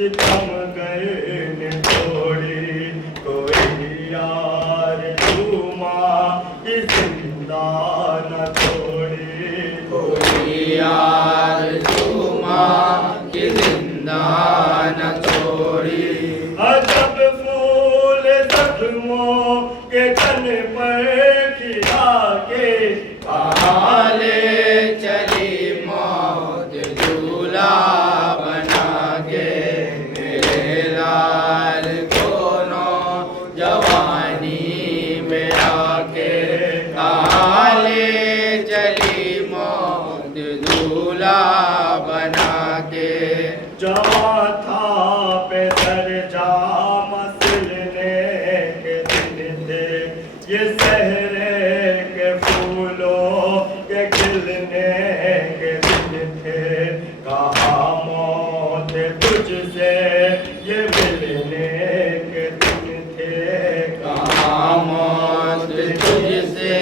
सितम गए निचोड़ी, कोई यार झूमा कि जिंदा न छोड़ी, कोई यार झूमा कि जिंदा न छोड़ी। अजब फूल जख्मों के तन पर खिला के, कहाँ ले चली मौत झूला बना के, मेरे लाल दोनों जवानी में आके, कहाँ ले चली मौत झूला बना के। जवां था पे दर्जा मसलने के दिन थे, ये सहरे के फूलों के खिलने के दिन थे, कहा मौत तुझसे ये मिलने के दिन थे, कहाँ मौत तुझसे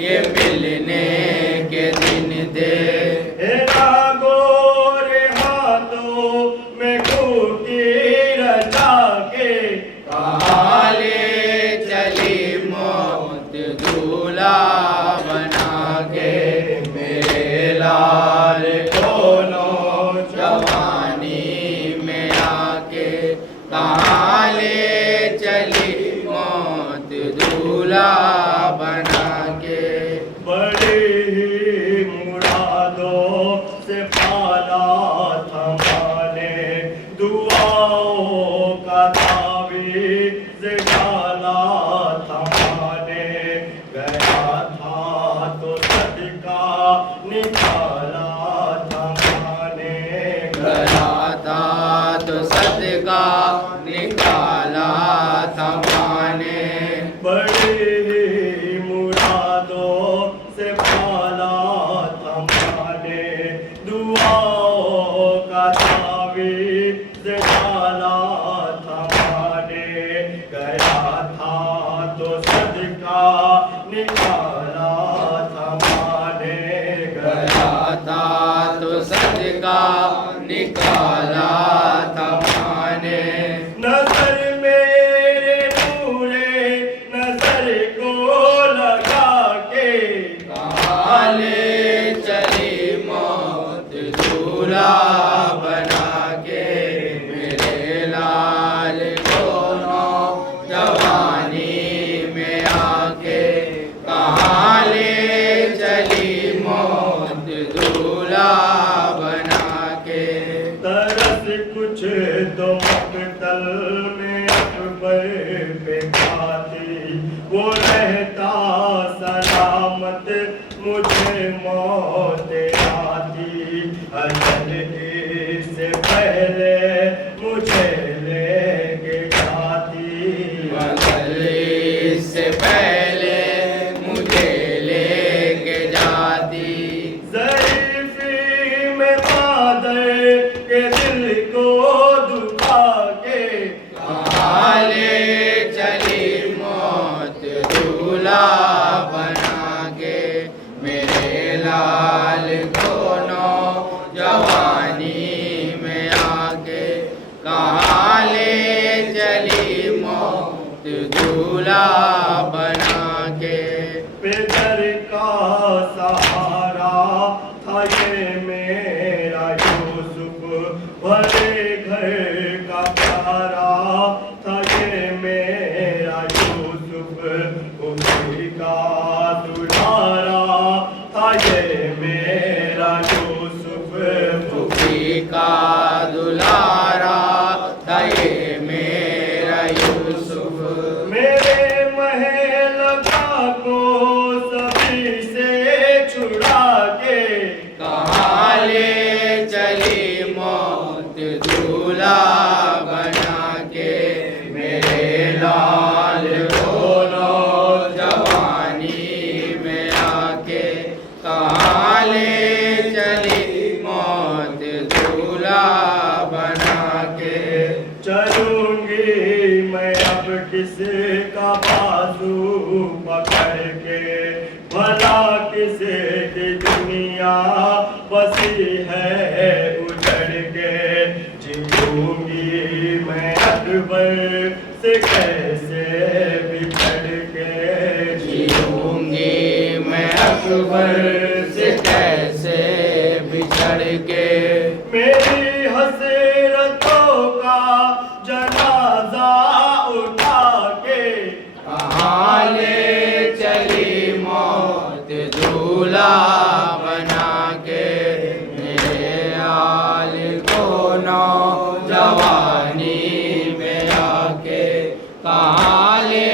ये मिलने के दिन थे। तेरा गोरे हाथों में खूटी रचा के, कहाँ ले चली मौत झूला बना के, मेरे लाल दोनों जवानी में आके, कहाँ ले चली मौत झूला बना के। बड़ी ही मुरादों से पाला था माने, दुआओं का तावीज़ डाला था माने, गया था तो सदका निकाला था माने, गया था तो सदका निकाला था माने। बड़ी ही मुरादों से पाला था माने, दुआओं का तावीज़ डाला था माने, गया था तो सदका निकाला था माने, गया था तो सदका निकाला था माने। नजर मेरे नूरे नजर को लगा के, कहाँ ले चली मौत झूला बना के, मेरे लाल दोनों जवानी में आके, कहाँ ले चली मौत झूला बना के। तरस कुछ तो मकतल में अकबर पे खाती, वो रहता सलामत मुझे मौत आती, अजल इससे पहले मुझे लेके जाती, अगले से पहले मुझे लेके जाती, ज़रीफ़ी में मादर के दिल को दुखा के, कहाँ ले चली मौत झूला बना के, मेरे लाल दोनों जवानी में आके, कहाँ ले चली मौत झूला बना के। बेदर का सहारा था ये मेरा यूसुफ, भरे घर का प्यारा था ये मेरा यूसुफ, उसी का दुलारा था ये मेरा यूसुफ, खुशी का दुलारा था ये मेरा यूसुफ, मेरे महल को सभी से छुड़ा के, कहाँ ले चली मौत झूला बना के, मेरे लाल दोनों जवानी में आके, कहाँ ले चली मौत झूला बना मेरी हसरतों का जनाजा उठा के कहाँ ले चली मौत दूल्हा बना के मेरे हाल को नौजवानी में आके कहाँ ले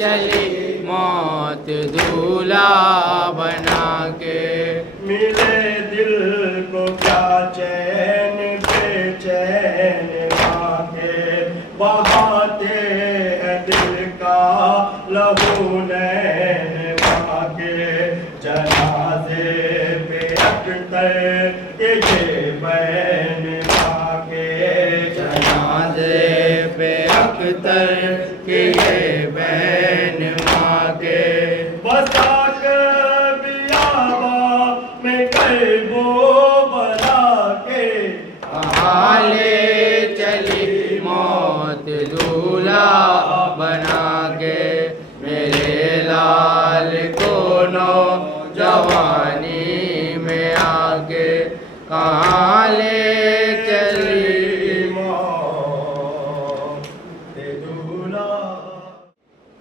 चली मौत दूल्हा बना के मिले दिल को क्या चैन बेचैन आके बहाते हैं दिल का लहू नैन भागे जनाजे पे अख्तर के ये बैन भागे जनाजे पे अख्तर के ये बहन मांगे बसाक बियाबा में कैबो बना के कहाँ ले चली मौत दूल्हा बना के मेरे लाल को नौजवानी में आके कहाँ ले चली मौत दूल्हा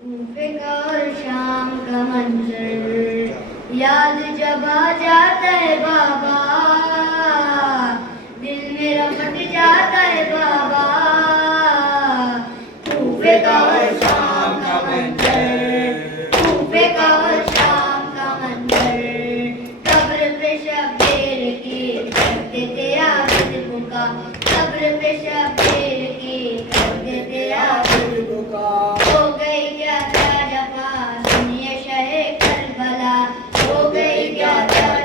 कूफे का और शाम का मंजर याद जब आ जाता है बाबा दिल मेरा फट जाता है बाबा कूफे का और शाम का मंजर कूफे का और शाम का मंजर कब्र पे शब्बीर की करते थे आबिद बुका कब्र पे शब्बीर की करते थे आबिद बुका हो गई क्या जफा सुनिए शहे करबला हो गई क्या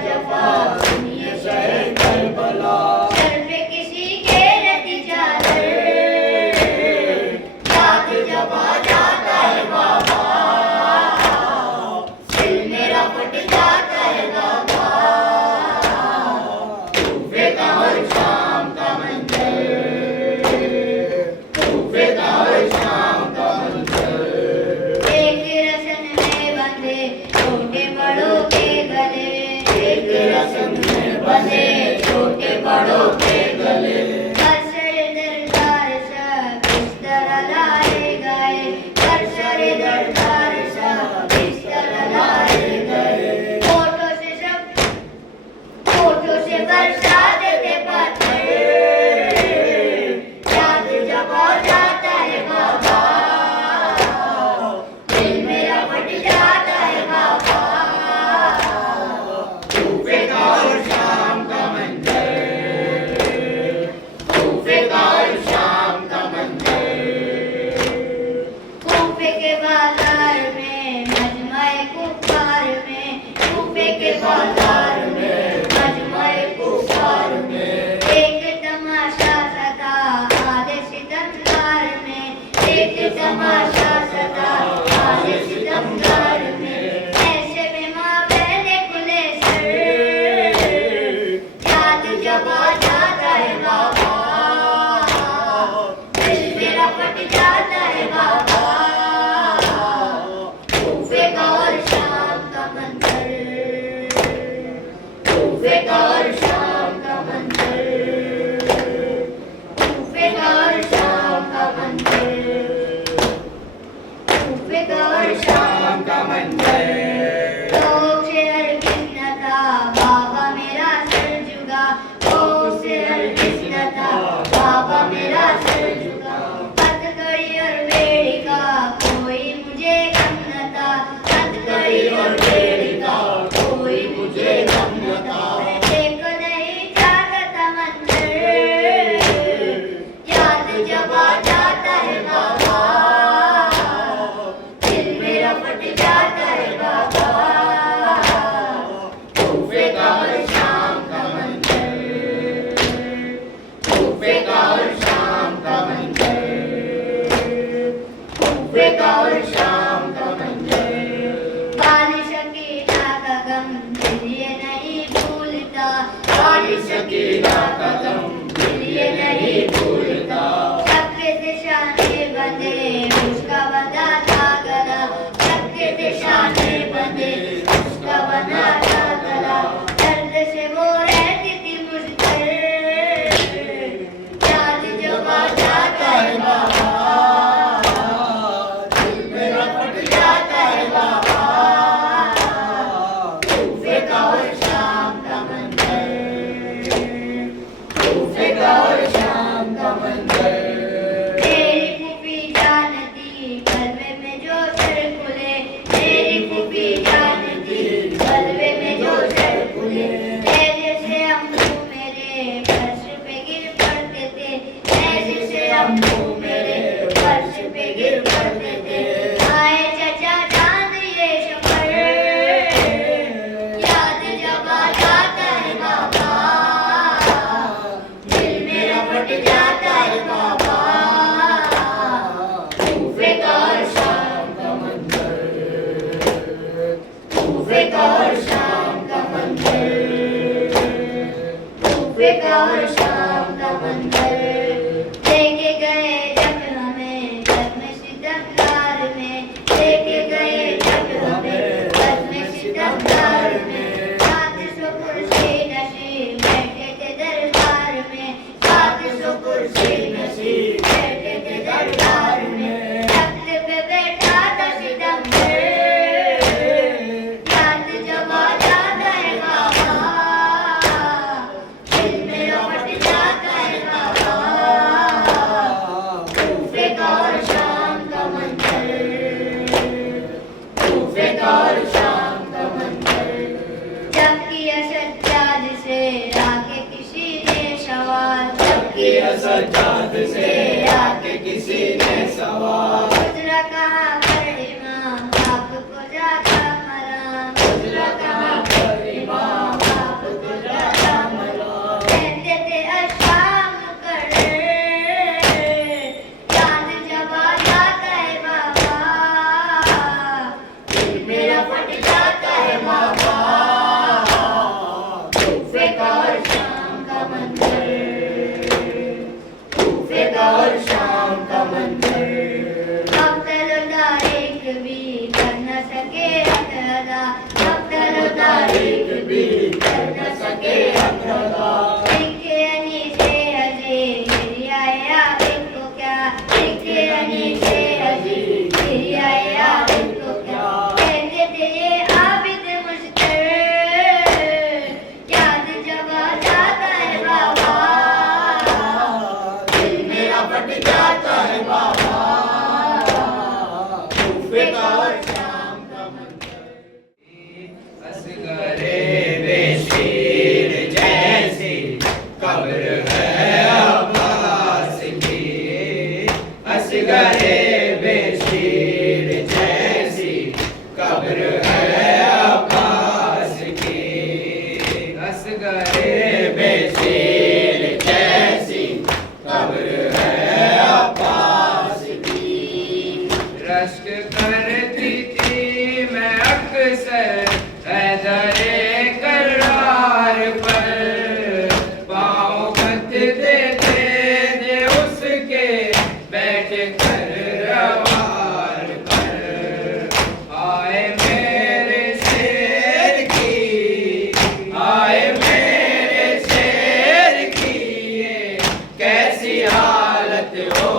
जफा सुनिए शहे करबला सर पे किसी के रति चादर याद जब आ जाता है बाबा दिल मेरा फट जाता है बाबा कूफे का और शाम का मंजर शाम का मंजर लेके गए जब हमें बज़्म सितमगार में, लेके गए जब हमें बज़्म सितमगार में। 700 कुर्सी नशीब बैठे थे दरबार में, 700 कुर्सी नशीब बैठे थे दरबार में। तख्त पे बैठा था सितमगर, याद जब आ जाता है बाबा, दिल मेरा फट जाता है बाबा। कूफे का और शाम का मंजर, कूफे का और शाम का मंजर। जब किया सज्जाद से आके किसी ने सवाल, जब किया सज्जाद से आके किसी ने सवाल। गुजरा कहाँ पर इमाम आपको ज्यादा मराम, गुजरा कहाँ पर इमाम आपको ज्यादा मराम। कहते थे अशाम कर, चांद जब आ जाता है बाबा, दिल मेरा फट जाता है बाबा। कूफे का और शाम का मंजर, कूफे का और शाम का मंजर। अब तलो तारीख भी कर न सके अदा, अब तलो तारीख भी कर न सके अदा। लिखे अनी से हजी गिरियाए आबिद को क्या, लिखे अनी से हजी गिरियाए आबिद को क्या। कहते थे ये आबिद मुश्तर, याद जब आ जाता है बाबा, दिल मेरा फट जाता है बाबा। कूफे का और शाम का मंजर। असगरे बेशीर जैसी कब्र है अब्बास की, असगरे बेशीर जैसी कब्र है अब्बास की, असगरे बेशीर जैसी कब्र है अब्बास की। रश्क करती थी मैं अक्सर हैदरे करार पर, पाँव बंधते थे उसके बैठ कर रवार पर। आए मेरे शेर की, आए मेरे शेर की, ये कैसी हालत हो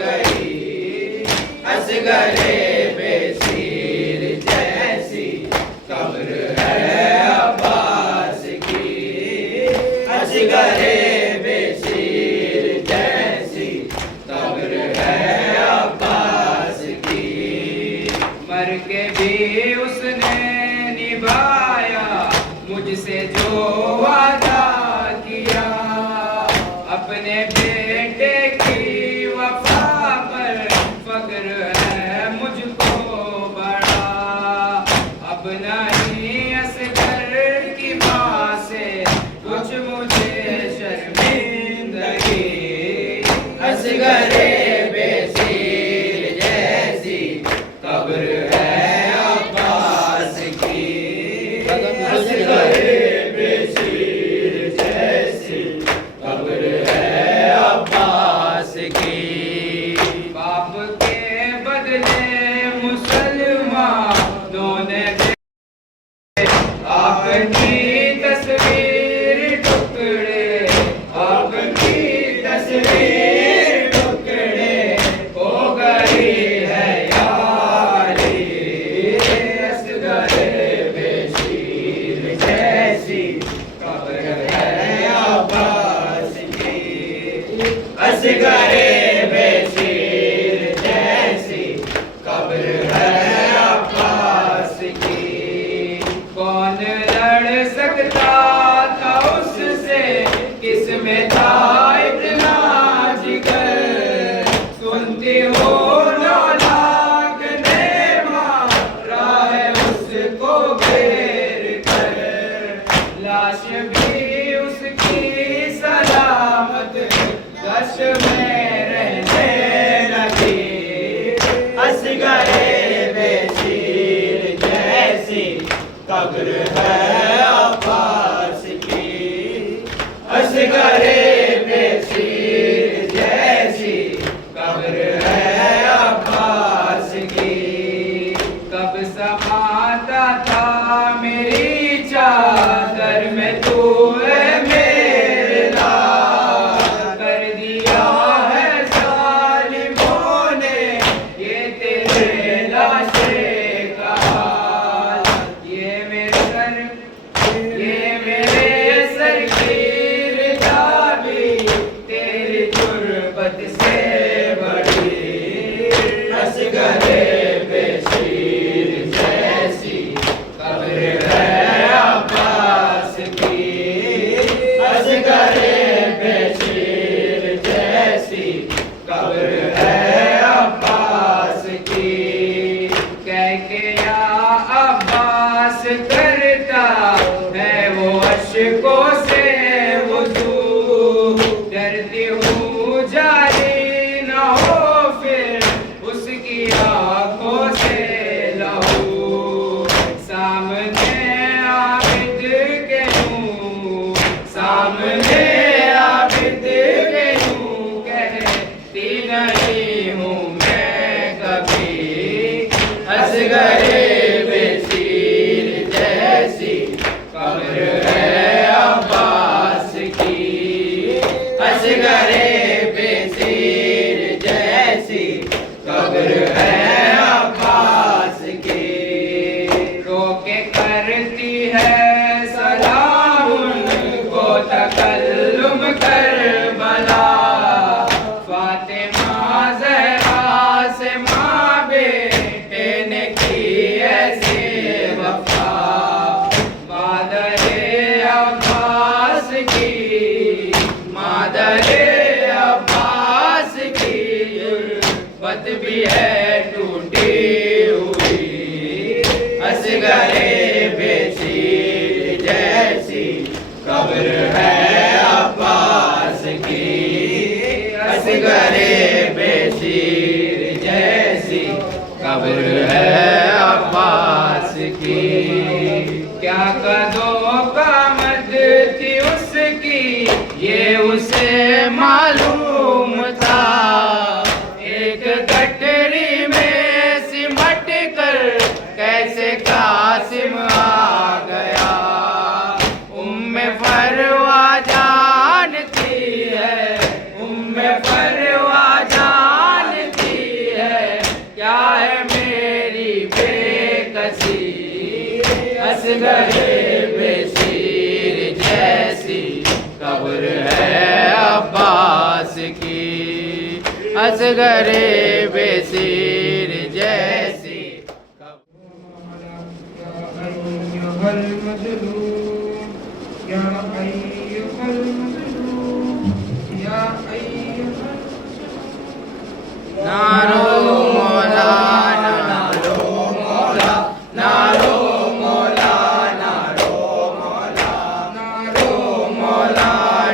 गई। असगरे बेशीर जैसी कब्र है अब्बास की, असगरे बेशीर जैसी कब्र है अब्बास की। मर के भी उसने निभाया मुझसे जो वादा किया, अपने बेटे की वफा पर फक्र है मुझको बड़ा। अब नहीं असगर की माँ से कुछ मुझे शर्मिंदगी, असगरे बेशीर जैसी कब्र है अब्बास की, असगरे बेशीर जैसी कब्र है अब्बास की। बाप के बदले मुसलमानों ने आपकी तस्वीर टुकड़े, आपकी तस्वीर टुकड़े हो गई है यारी। असगरे बेशीर जैसी कब्र है अब्बास की, असगरे बेशीर जैसी कब्र है अब्बास की। कौन लड़ सकता था उससे, किसमें था इतना जिगर। सुनती हो 9 लाख ने मारा है उसको घेर कर, लाश भी उसकी सलामत गश में रहने लगी। असगरे बेशीर जैसी कब्र है अब्बास की, असगरे असगरे बेसिर जैसी कब्र है अब्बास की। रोके करती है सलाम उनको तकल्लुम करबला। फातिमा ज़हरा से माँ बेटे ने की ऐसी वफा। मादरे अब्बास की, मादरे अब्बास की बत भी है टूटी हुई। असगरे बेसिर जैसी कब्र है अब्बास की। असगरे बेसिर जैसी कब्र है अब्बास की। क्या कदों का मद थी उसकी ये उसे मालूम था। एक गठरी में सिमट कर कैसे कासिम आ गया। उम्मे फरवा जानती है, उम्मे फरवा जानती है क्या है मेरी बेकसी। असगरे बेसिर जैसी कब्र है अब्बास की। असगरे बेसिर जैसी नारो मौला नारो मौला नारो मौला नारो मौला नारो मौला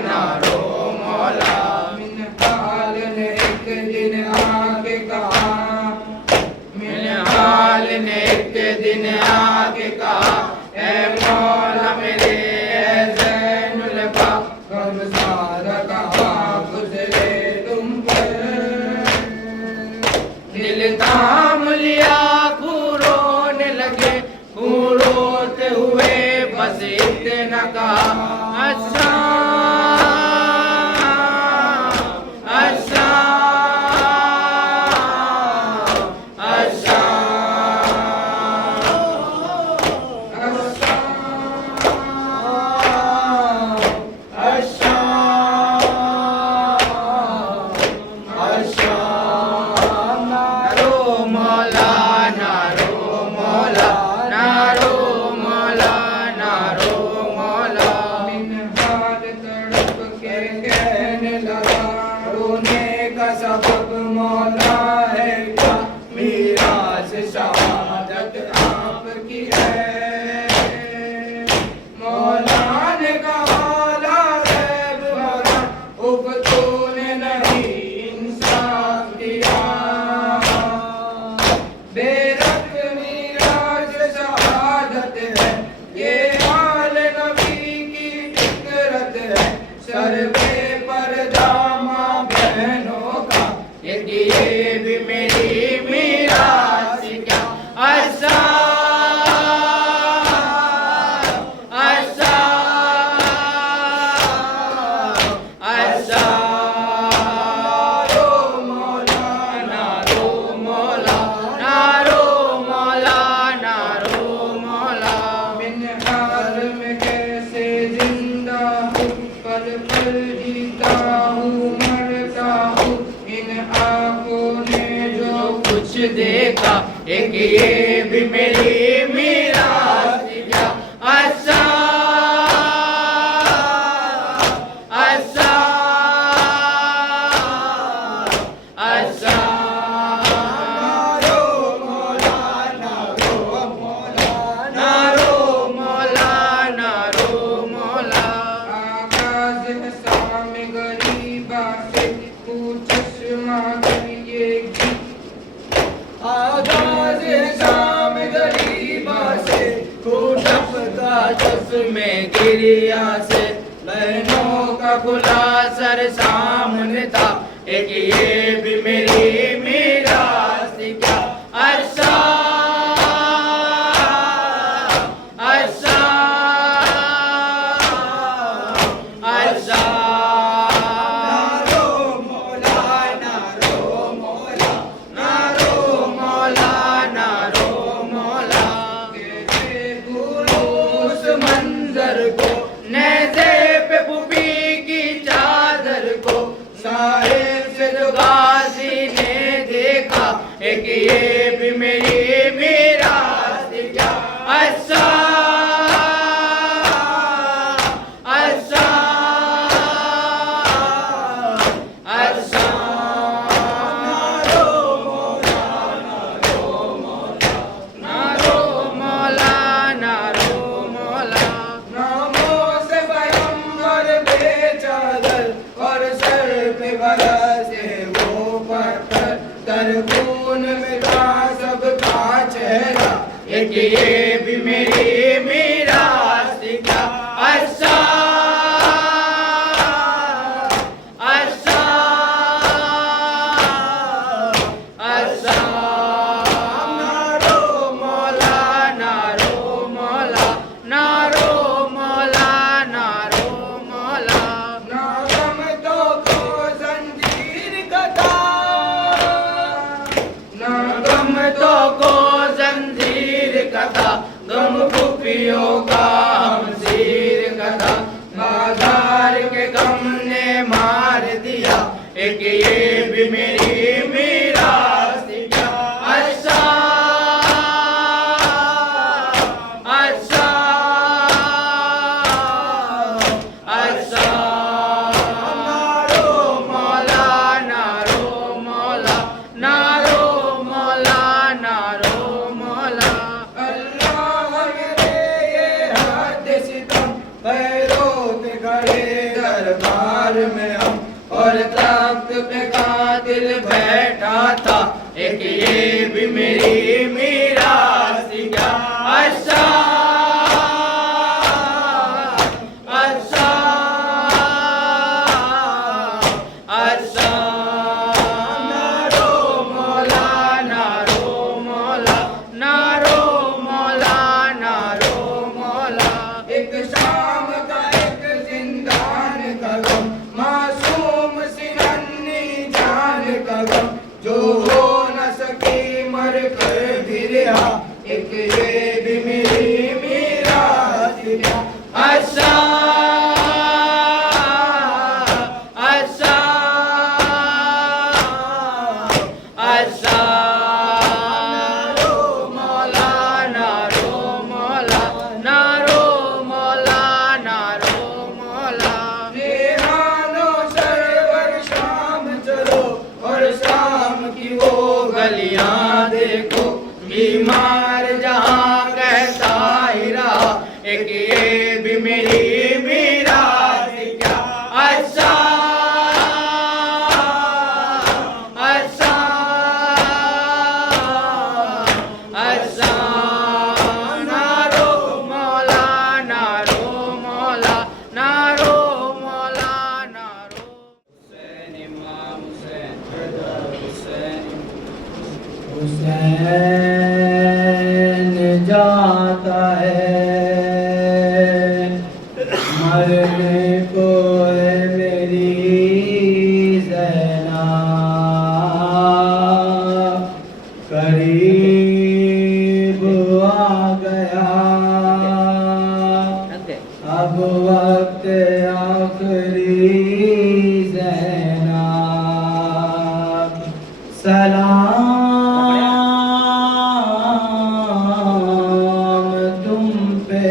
नारो मौला। मिन हाल ने एक दिन आके कहा, मिन हाल ने एक दिन आके कहा ऐ मौला मेरे ऐ ज़ैनुल बा कब सारा कहा गुज़रे तुम पर। दिल थाम लिया खून रोने लगे, खून रोते हुए बस इतना कहा अच्छा अच्छा अच्छा अच्छा अच्छा। नारो मौला नारो मौला नारो मौला नारो मौला। मिन हाल तड़प के कहने लगा रोने का सबब मौला है क्या। मीरास शहादत आपकी है। मौला ने कहा ला रैब भरा उफ तूने नहीं इंसाफ किया। बेरख मीरास शहादत है ये हाल नबी की फितरत है। सर पे पर्दा माँ बहनों का ये भी मेरी मीरास क्या। अच्छा अच्छा अच्छा। नारो मौला नारो मौला नारो मौला नारो मौला। मिन हाल में कैसे जिंदा हूँ पल पल जीता हूँ मरता हूँ। इन आँखों ने जो कुछ देखा एक ये भी मेरी मीरास क्या। अच्छा अच्छा अच्छा। नारो मौला नारो मौला नारो मौला नारो मौला। आगाज़ शाम गरीबा से तू चश्मा करिएगी। आगाज़ शाम गरीबा से खूटप का चश्मे गिरिया से। बहनों का खुला सर सामने था एक ये भी मेरी मीरास क्या। अच्छा अच्छा अच्छा। ताइफ से जो गाजी ने देखा एक ये भी मेरी मीरास थी क्या। अच्छा अच्छा अच्छा नारो मौला नारो मौला नामों से पैगंबर बेचादर और सर पे बरसे वो पत्थर तर खून मिटा सबका चेहरा एक ये भी मेरी मीरास थी क्या। अच्छा अच्छा अच्छा नारो मौला नारो मौला नारो मौला नारो मौला नागम तो को जंजीर कथा नागम तो को जंजीर कथा गम खुफियों का हमशीर कथा बाजार के गम ने मार दिया एक ये भी मेरी मीरास थी क्या। अच्छा अच्छा अच्छा नारो मौला नारो मौला नारो मौला नारो मौला अल्लाह मेरे ये हाथ सितम पैरों पे खड़े दरबार में हम और तख्त पे कातिल बैठा था एक ये भी मेरी मीरास थी क्या। अच्छा अच्छा अच्छा नारो मौला नारो मौला नारो मौला नारो मौला एक शाम का एक जिंदान का गम मासूम सी नन्ही जान का गम जो हो न सकी मर कर भी रहा एक ये भी मेरी मीरास थी क्या। अच्छा अच्छा अच्छा नारो मौला नारो मौला नारो मौला नारो मौला रेहानो सरवर शाम चलो और शाम की वो गलियां देखो बीमार जहां कहता ही रहा एक ये भी मेरी मीरास थी क्या। अच्छा अच्छा अच्छा नारो मौला नारो मौला नारो मौला नारो हुसैन इमाम हुसैन हुसैन हुसैन जाता है मरने को है मेरी ज़ैनब करीब आ गया अब वक्त आखिरी ज़ैनब सलाम तुम पे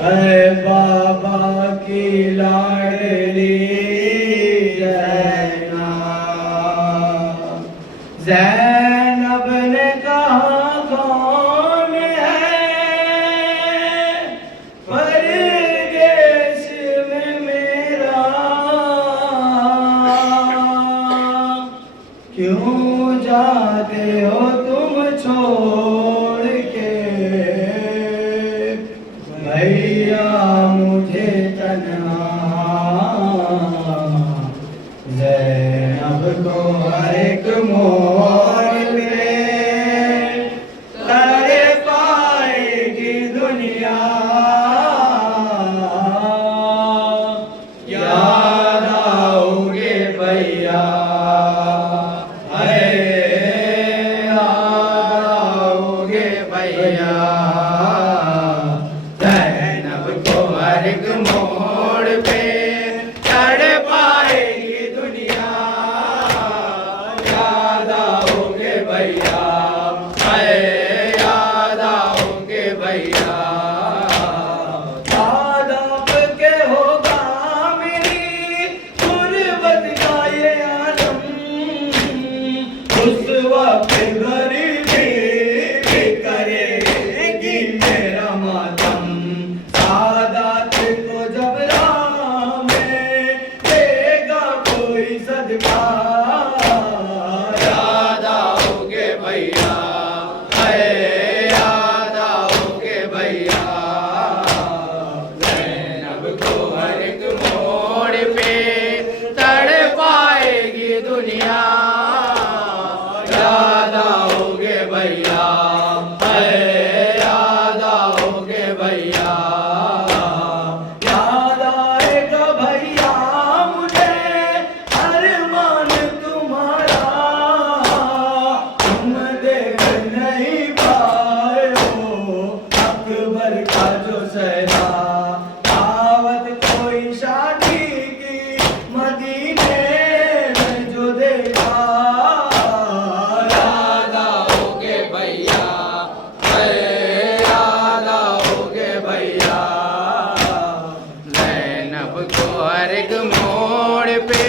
है बाबा की लाडली ज़ैनब। ज़ैनब ने कहा कौन है परदेश में मेरा क्यों जाते हो तुम छोड़ के भैया मुझे तन्हा। ज़ैनब को हर एक मोड़ पे तारे पाएगी दुनिया याद आओगे भैया याद को हर एक मोड़ पे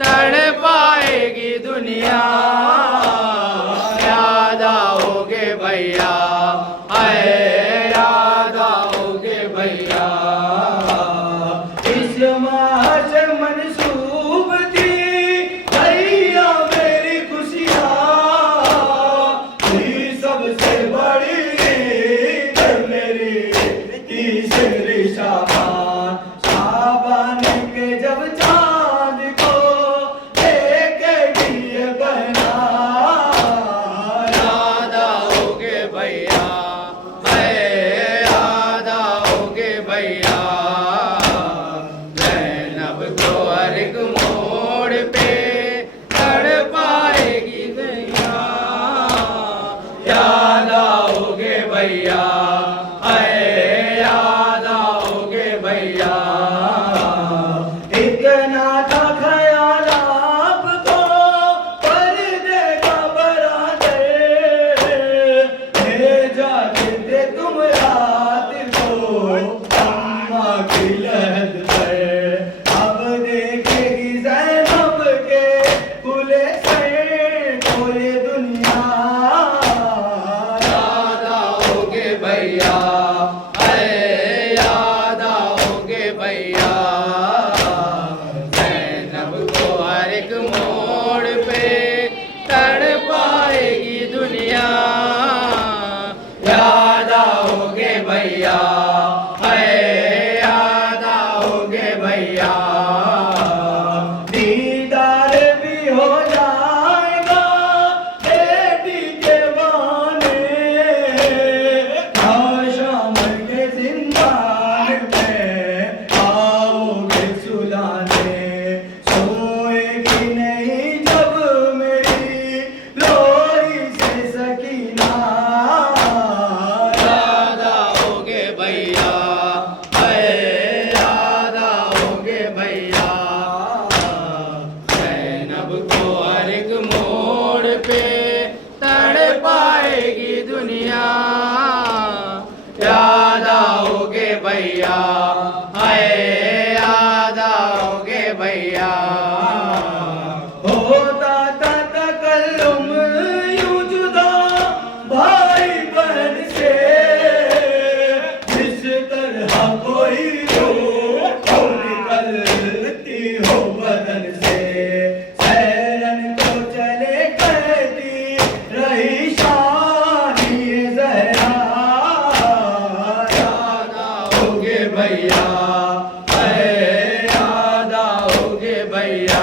तड़ पाएगी दुनिया। याद आओगे भैया, आए याद आओगे भैया। इस माह से मंसूब थी भैया मेरी खुशियाँ, थी सबसे बड़ी ईद मेरी तीसरी शाबान। शाबान के जब चांद को देखेगी ये बहना, याद आओगे भैया, है याद आओगे भैया। ज़ैनब को हर एक मोड़ पे तड़ पाएगी दुनिया। याद आओगे भैया, है याद आओगे भैया। इतना था ख्याल आपको पर्दे का बरादर, भेजा देते तुम रात को अम्मा की लहद पर। अब देखेगी ज़ैनब के खुले सर को ये दुनिया। याद आओगे भैया, है याद आओगे भैया। ज़ैनब को हर एक मोड़ पे तड़ पाएगी दुनिया। याद आओगे भैया, है याद आओगे भैया। दीदार भी हो जाएगा बेटी के बहाने, शाम के जिंदान में आओगे सुलाने। सोएगी नहीं जब मेरी लोरी से सकीना। याद आओगे भैया, है याद आओगे भैया। ज़ैनब को हर एक मोड़ पे तड़ पाएगी दुनिया। याद आओगे भैया, है याद आओगे भैया। होता था तकल्लुम यूं जुदा भाई बहन से, जिस तरह कोई रूह निकलती हो बदन से। सैरन को चले कहती रही शाही ज़हरा। याद आओगे भैया, है याद आओगे भैया।